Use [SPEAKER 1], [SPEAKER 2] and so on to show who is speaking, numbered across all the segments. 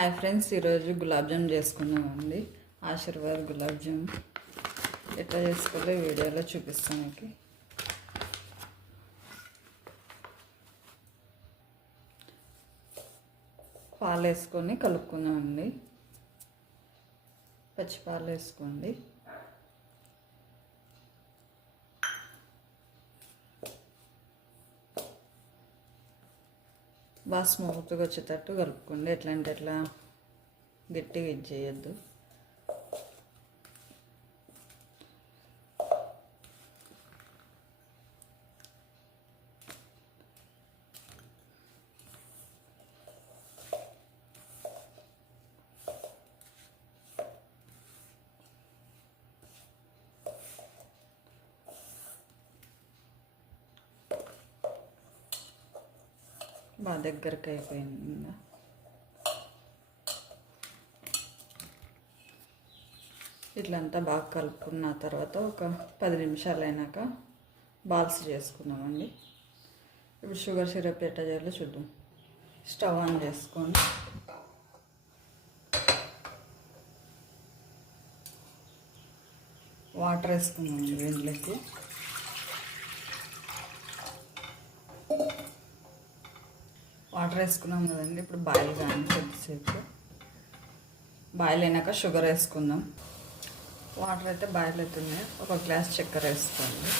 [SPEAKER 1] Hi friends ఈరోజు గులాబ్ జామ్ చేసుకున్నామండి ఆశీర్వాద్ గులాబ్ జామ్. ఎట్లా చేసుకోవాలో వీడియోలో చూపిస్తాను మీకు. పాలు వేసుకొని కలుపుకుందామండి పచ్చి పాలు వేసుకోండి బాగా స్మూత్గా వచ్చేటట్టు కలుపుకోండి. ఎట్లా అంటే ఎట్లా గట్టిగా ఇది చేయొద్దు. బాగా దగ్గరకు అయిపోయింది ఇంకా. ఇట్లంతా బాగా కలుపుకున్న తర్వాత ఒక పది నిమిషాలు అయినాక బాల్స్ చేసుకుందామండి. ఇప్పుడు షుగర్ సిరప్ ఎట్లా చేయాలో చూద్దాం. స్టవ్ ఆన్ చేసుకొని వాటర్ వేసుకుందామండి దీంట్లోకి వాటర్ వేసుకున్నాం కదండి. ఇప్పుడు బాయిల్ కానీ కొద్దిసేపు. బాయిల్ అయినాక షుగర్ వేసుకుందాం. వాటర్ అయితే బాయిల్ అవుతున్నాయి. ఒక గ్లాస్ చక్కెర వేసుకోండి.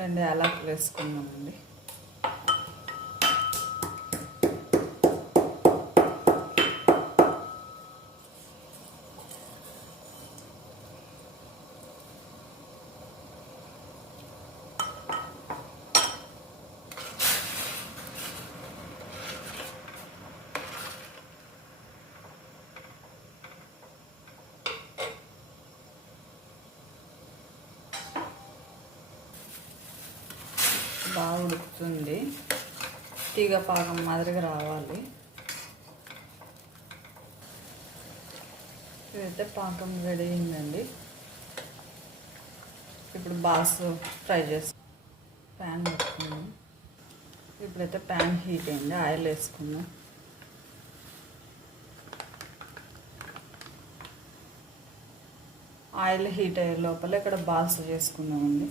[SPEAKER 1] రెండు యాలకులు వేసుకున్నామండి బాగా ఉడుకుతుంది. తీగ పాకం మాదిరిగా రావాలి. ఇదైతే పాకం రెడీ అయిందండి. ఇప్పుడు బాస్ ఫ్రై చేసి ప్యాన్ పెట్టుకున్నాం ఇప్పుడైతే ప్యాన్ హీట్ అయింది. ఆయిల్ వేసుకుందాం. ఆయిల్ హీట్ అయ్యే లోపల ఇక్కడ బాల్స్ చేసుకుందామండి.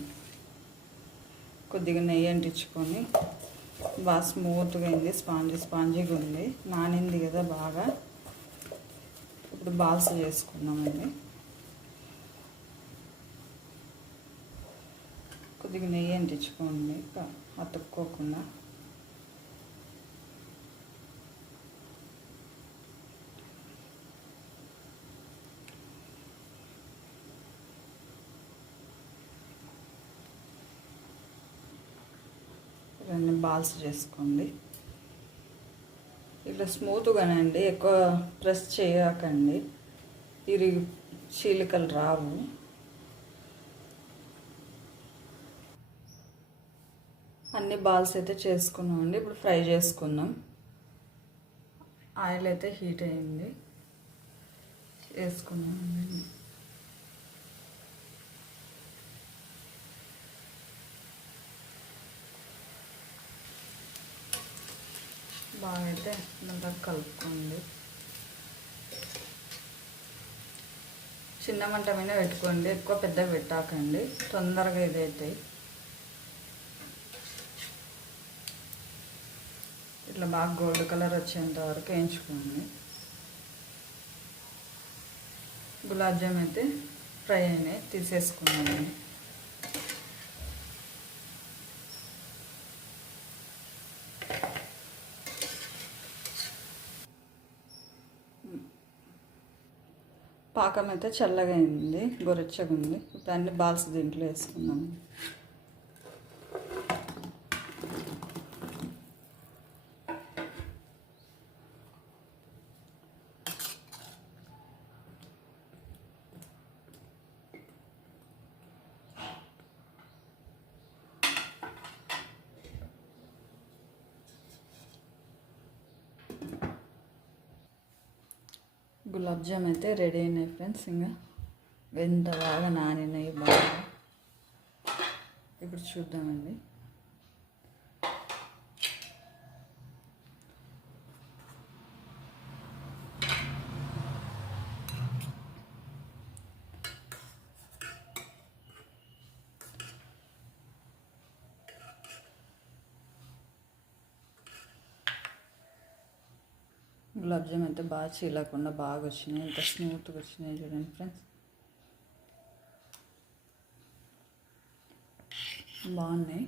[SPEAKER 1] కొద్దిగా నెయ్యి అంటించుకొని బాగా స్మూత్గా అయింది. స్పాంజీ స్పాంజీగా ఉంది. నానింది కదా బాగా. ఇప్పుడు బాల్స్ చేసుకున్నామండి కొద్దిగా నెయ్యి అంటించుకోండి. అతుక్కోకుండా రెండు బాల్స్ చేసుకోండి. ఇట్లా స్మూత్గానే అండి ఎక్కువ ప్రెస్ చేయకండి. ఇరిగి చీలికలు రావు. అన్ని బాల్స్ అయితే చేసుకున్నామండి ఇప్పుడు ఫ్రై చేసుకుందాం. ఆయిల్ అయితే హీట్ అయింది. వేసుకున్నామండి. బాగా అయితే కలుపుకోండి. చిన్న మంట మీద పెట్టుకోండి ఎక్కువ పెద్ద పెట్టాకండి తొందరగా ఇదైతాయి. ఇట్లా బాగా గోల్డ్ కలర్ వచ్చేంత వరకు వేయించుకోండి. గులాబ్ జామ్ అయితే ఫ్రై అయినాయి తీసేసుకున్నాను. పాకం అయితే చల్లగా అయింది గొరచ్చగా ఉంది. ఇప్పుడు అన్ని బాల్స్ దీంట్లో వేసుకున్నాను గులాబ్ జామ్ అయితే రెడీ అయినాయి ఫ్రెండ్స్ ఇంకా ఎంత బాగా నానినాయి బాగా. ఇప్పుడు చూద్దామండి. గులాబ్ జామ్ అయితే బాగా చీలకుండా బాగా వచ్చినాయి ఎంత స్మూత్గా వచ్చినాయి చూడండి ఫ్రెండ్స్. బాగున్నాయి.